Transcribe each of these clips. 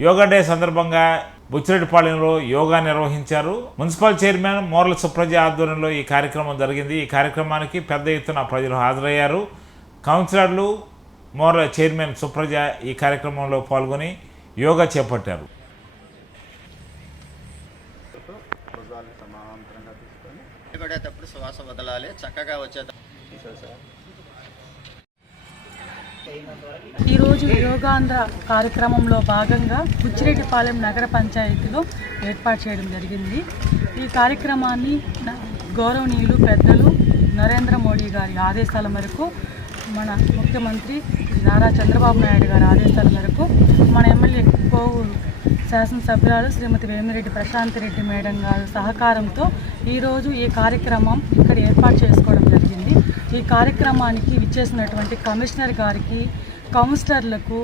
Yoga day సందర్భంగా బుచ్చిరెడ్డిపాళెంలో యోగా నిర్వహించారు. Municipal chairman Morla Supraja ఆధ్వర్యంలో ఈ కార్యక్రమం జరిగింది. ఈ కార్యక్రమానికి పెద్ద ఎత్తున ప్రజలు హాజరయ్యారు. కౌన్సిలర్లు మోర్ల చైర్మన్ సుప్రజ ఈ కార్యక్రమంలో పాల్గొని యోగా చేపట్టారు. శ్వాస వదలాలి. చక్కగా వచ్చే ఈరోజు యోగాంధ్ర కార్యక్రమంలో భాగంగా బుచ్చిరెడ్డిపాలెం నగర పంచాయతీలో ఏర్పాటు చేయడం జరిగింది. ఈ కార్యక్రమాన్ని గౌరవనీయులు పెద్దలు నరేంద్ర మోడీ గారి ఆదేశాల మేరకు మన ముఖ్యమంత్రి నారా చంద్రబాబు నాయుడు గారి ఆదేశాల మేరకు మన ఎమ్మెల్యే కోవూరు శాసనసభ్యురాలు శ్రీమతి వేమిరెడ్డి ప్రశాంత్ రెడ్డి మేడం గారి సహకారంతో ఈరోజు ఈ కార్యక్రమం ఇక్కడ ఏర్పాటు చేసుకోవడం జరిగింది. ఈ కార్యక్రమానికి విచ్చేసినటువంటి కమిషనర్ గారికి కౌన్సిలర్లకు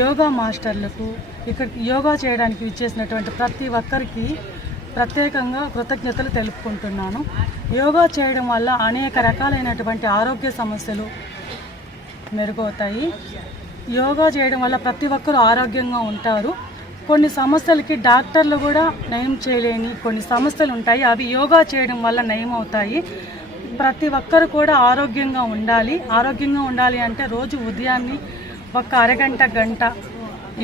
యోగా మాస్టర్లకు ఇక్కడ యోగా చేయడానికి విచ్చేసినటువంటి ప్రతి ఒక్కరికి ప్రత్యేకంగా కృతజ్ఞతలు తెలుపుకుంటున్నాను. యోగా చేయడం వల్ల అనేక రకాలైనటువంటి ఆరోగ్య సమస్యలు మెరుగవుతాయి. యోగా చేయడం వల్ల ప్రతి ఒక్కరూ ఆరోగ్యంగా ఉంటారు. కొన్ని సమస్యలకి డాక్టర్లు కూడా నయం చేయలేని కొన్ని సమస్యలు ఉంటాయి. అవి యోగా చేయడం వల్ల నయం అవుతాయి ప్రతి ఒక్కరు కూడా ఆరోగ్యంగా ఉండాలి. ఆరోగ్యంగా ఉండాలి అంటే రోజు ఉదయాన్నే ఒక అరగంట గంట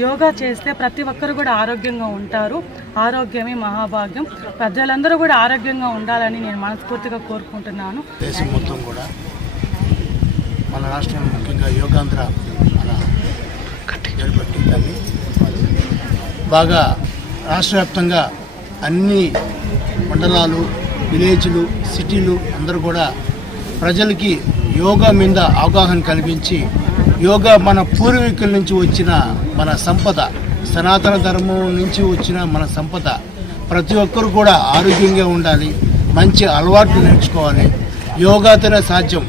యోగా చేస్తే ప్రతి ఒక్కరు కూడా ఆరోగ్యంగా ఉంటారు. ఆరోగ్యమే మహాభాగ్యం. ప్రజలందరూ కూడా ఆరోగ్యంగా ఉండాలని నేను మనస్ఫూర్తిగా కోరుకుంటున్నాను. దేశం మొత్తం కూడా మన రాష్ట్రం ముఖ్యంగా యోగాంధ్ర బాగా రాష్ట్ర వ్యాప్తంగా అన్ని మండలాలు విలేజ్లు సిటీలు అందరూ కూడా ప్రజలకి యోగా మీద అవగాహన కల్పించి యోగా మన పూర్వీకుల నుంచి వచ్చిన మన సంపద సనాతన ధర్మం నుంచి వచ్చిన మన సంపద. ప్రతి ఒక్కరు కూడా ఆరోగ్యంగా ఉండాలి మంచి అలవాట్లు నేర్చుకోవాలి. యోగాతోనే సాధ్యం.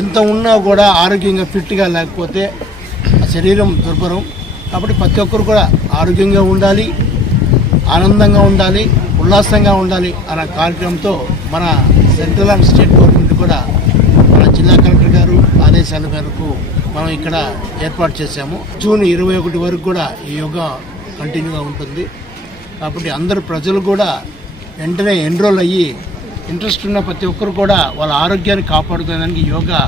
ఎంత ఉన్నా కూడా ఆరోగ్యంగా ఫిట్గా లేకపోతే శరీరం దుర్భరం. కాబట్టి ప్రతి ఒక్కరు కూడా ఆరోగ్యంగా ఉండాలి ఆనందంగా ఉండాలి ఉల్లాసంగా ఉండాలి అనే కార్యక్రమంతో మన సెంట్రల్ అండ్ స్టేట్ గవర్నమెంట్ కూడా మన జిల్లా కలెక్టర్ గారు ఆదేశాల మేరకు మనం ఇక్కడ ఏర్పాటు చేశాము. జూన్ ఇరవై ఒకటి వరకు కూడా ఈ యోగా కంటిన్యూగా ఉంటుంది. కాబట్టి అందరు ప్రజలు కూడా వెంటనే ఎన్రోల్ అయ్యి ఇంట్రెస్ట్ ఉన్న ప్రతి ఒక్కరు కూడా వాళ్ళ ఆరోగ్యాన్ని కాపాడుకోవడానికి యోగా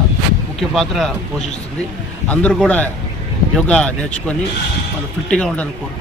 ముఖ్య పాత్ర పోషిస్తుంది. అందరూ కూడా యోగా నేర్చుకొని వాళ్ళు ఫిట్గా ఉండాలని కోరుకుంటున్నాను